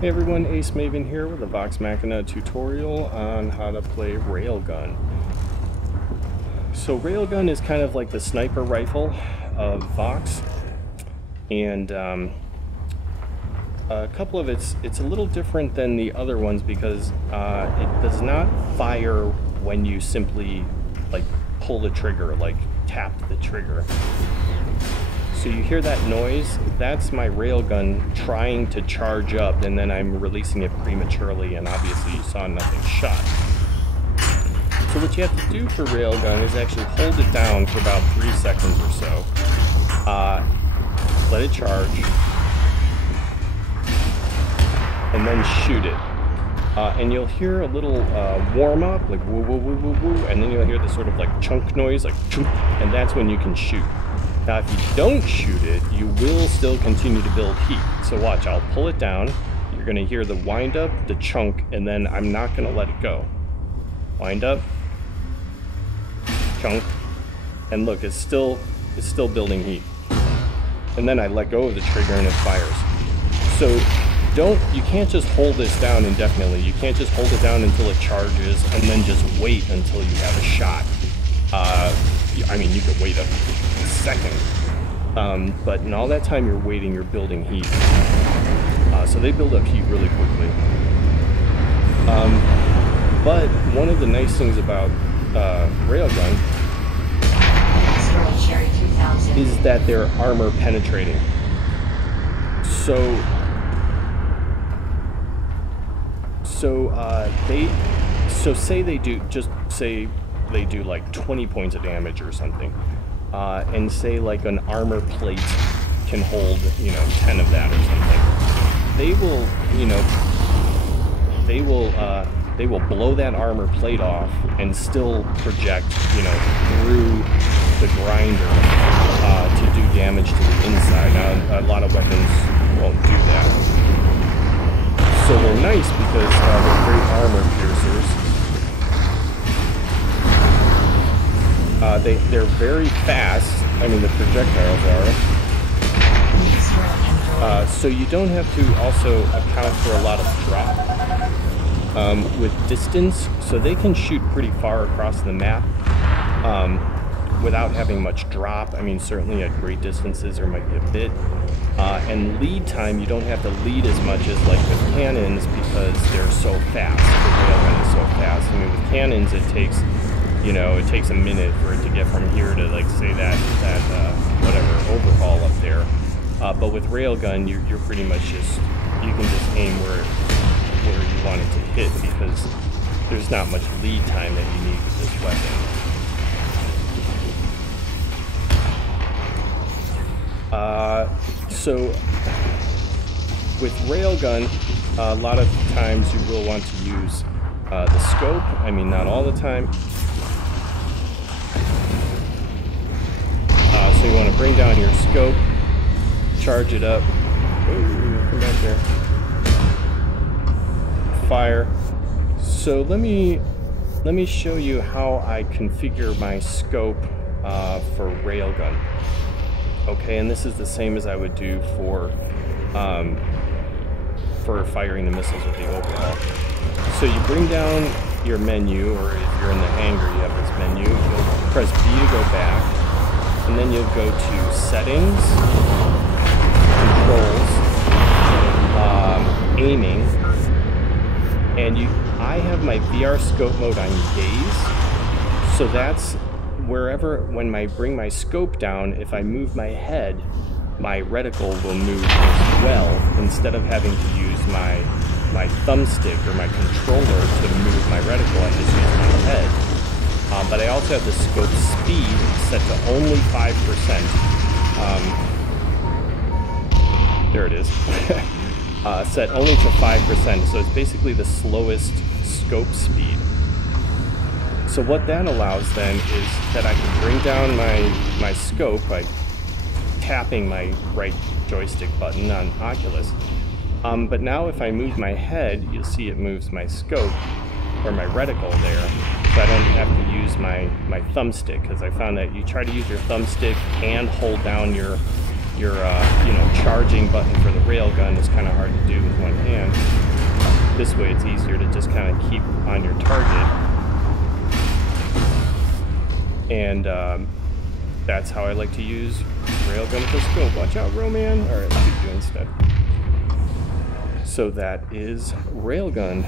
Hey everyone, Ace Maven here with a Vox Machina tutorial on how to play Railgun. So Railgun is kind of like the sniper rifle of Vox, and a couple of it's a little different than the other ones because it does not fire when you simply like pull the trigger, like tap the trigger. So you hear that noise, that's my railgun trying to charge up, and then I'm releasing it prematurely, and obviously you saw nothing shot. So what you have to do for railgun is actually hold it down for about 3 seconds or so. Let it charge, and then shoot it. And you'll hear a little warm-up, like woo woo woo woo woo, and then you'll hear this sort of like chunk noise, like chunk, and that's when you can shoot. Now, if you don't shoot it, you will still continue to build heat. So watch, I'll pull it down. You're gonna hear the wind up, the chunk, and then I'm not gonna let it go. Wind up, chunk, and look, it's still building heat. And then I let go of the trigger and it fires. So you can't just hold this down indefinitely. You can't just hold it down until it charges and then just wait until you have a shot. I mean, you could wait a second, but in all that time you're waiting, you're building heat. So they build up heat really quickly. But one of the nice things about Railgun is that they're armor penetrating. So say they do like 20 points of damage or something, and say like an armor plate can hold, 10 of that or something. They will blow that armor plate off and still project, through the grinder to do damage to the inside. Now, a lot of weapons won't do that. So they're nice because they're great armor piercers. They're very fast. I mean, the projectiles are. So you don't have to also account for a lot of drop with distance. So they can shoot pretty far across the map without having much drop. I mean, certainly at great distances there might be a bit. And lead time, you don't have to lead as much as like with cannons because they're so fast. The railgun is so fast. I mean, with cannons it takes a minute for it to get from here to like say that whatever overhaul up there. But with railgun, you're pretty much you can just aim where you want it to hit because there's not much lead time that you need with this weapon. So with railgun, a lot of times you will want to use the scope. I mean, not all the time. So you want to bring down your scope, charge it up. Ooh, come back there. Fire. So let me show you how I configure my scope for railgun. Okay, and this is the same as I would do for firing the missiles with the overhaul. So you bring down your menu, or if you're in the hangar, you have this menu. You'll press B to go back, and then you'll go to Settings, Controls, Aiming, and I have my VR scope mode on gaze, so that's when I bring my scope down, if I move my head, my reticle will move as well, instead of having to use my thumbstick or my controller to move my reticle, I just use my head. But I also have the scope speed set to only 5%. There it is. Set only to 5%, so it's basically the slowest scope speed. So what that allows then is that I can bring down my scope by tapping my right joystick button on Oculus. But now if I move my head, you'll see it moves my scope, or my reticle there, so I don't have to use my thumbstick, because I found that you try to use your thumbstick and hold down your charging button for the railgun is kind of hard to do with one hand. This way it's easier to just kind of keep on your target. And that's how I like to use railgun with the scope. Watch out, Roman. Alright, let's keep doing instead. So that is railgun.